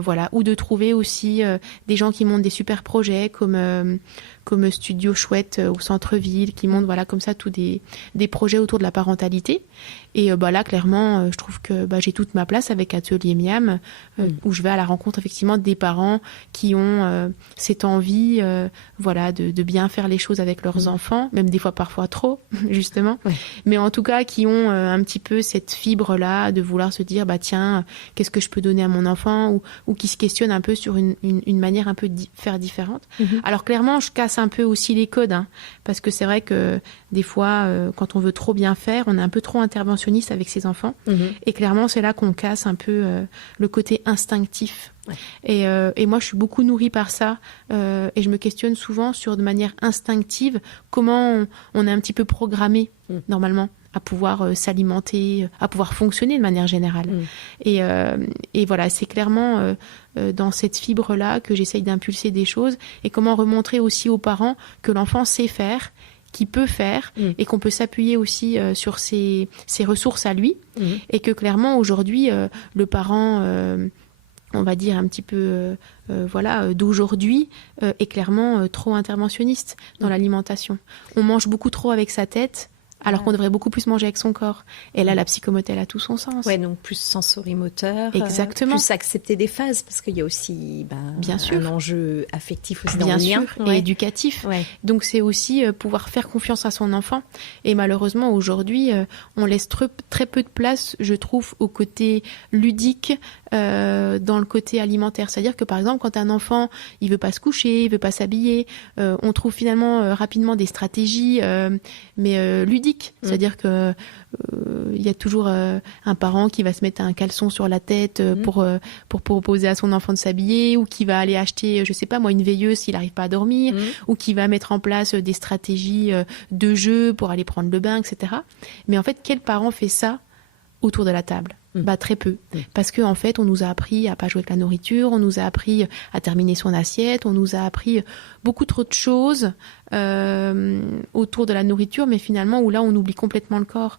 voilà, ou de trouver aussi des gens qui montent des super projets comme Studio Chouette au centre-ville, qui montent voilà comme ça tous des projets autour de la parentalité. Et là clairement, je trouve que j'ai toute ma place avec Atelier Miam, où je vais à la rencontre effectivement des parents qui ont cette envie, voilà, de bien faire les choses avec leurs enfants, même des fois parfois trop, justement. Oui. Mais en tout cas qui ont un petit peu cette fibre-là de vouloir se dire tiens, qu'est-ce que je peux donner à mon enfant, ou qui se questionnent un peu sur une manière un peu faire différente. Alors clairement, je casse un peu aussi les codes, parce que c'est vrai que des fois, quand on veut trop bien faire, on est un peu trop interventionniste avec ses enfants. Et clairement, c'est là qu'on casse un peu le côté instinctif. Ouais. Et moi, je suis beaucoup nourrie par ça. Et je me questionne souvent sur, de manière instinctive, comment on est un petit peu programmé, normalement, à pouvoir s'alimenter, à pouvoir fonctionner de manière générale. Et voilà, c'est clairement dans cette fibre-là que j'essaye d'impulser des choses, et comment remontrer aussi aux parents que l'enfant sait faire, qu'il peut faire, et qu'on peut s'appuyer aussi sur ses ressources à lui, et que clairement aujourd'hui le parent on va dire un petit peu d'aujourd'hui est clairement trop interventionniste dans l'alimentation. On mange beaucoup trop avec sa tête, alors qu'on devrait beaucoup plus manger avec son corps. Et là, la psychomote, elle a tout son sens. Ouais, donc plus sensorimoteur. Exactement. Plus accepter des phases, parce qu'il y a aussi bien sûr, un enjeu affectif aussi bien dans le sûr, lien. Et éducatif. Ouais. Donc c'est aussi pouvoir faire confiance à son enfant. Et malheureusement, aujourd'hui, on laisse très peu de place, je trouve, au côté ludique, dans le côté alimentaire. C'est-à-dire que par exemple, quand un enfant, il veut pas se coucher, il veut pas s'habiller, on trouve finalement rapidement des stratégies, mais ludiques. C'est-à-dire que il y a toujours un parent qui va se mettre un caleçon sur la tête pour proposer à son enfant de s'habiller, ou qui va aller acheter, je sais pas moi, une veilleuse s'il n'arrive pas à dormir, ou qui va mettre en place des stratégies de jeu pour aller prendre le bain, etc. Mais en fait, quel parent fait ça autour de la table? Très peu. Parce qu'en fait, on nous a appris à pas jouer avec la nourriture, on nous a appris à terminer son assiette, on nous a appris beaucoup trop de choses autour de la nourriture, mais finalement, où là, on oublie complètement le corps.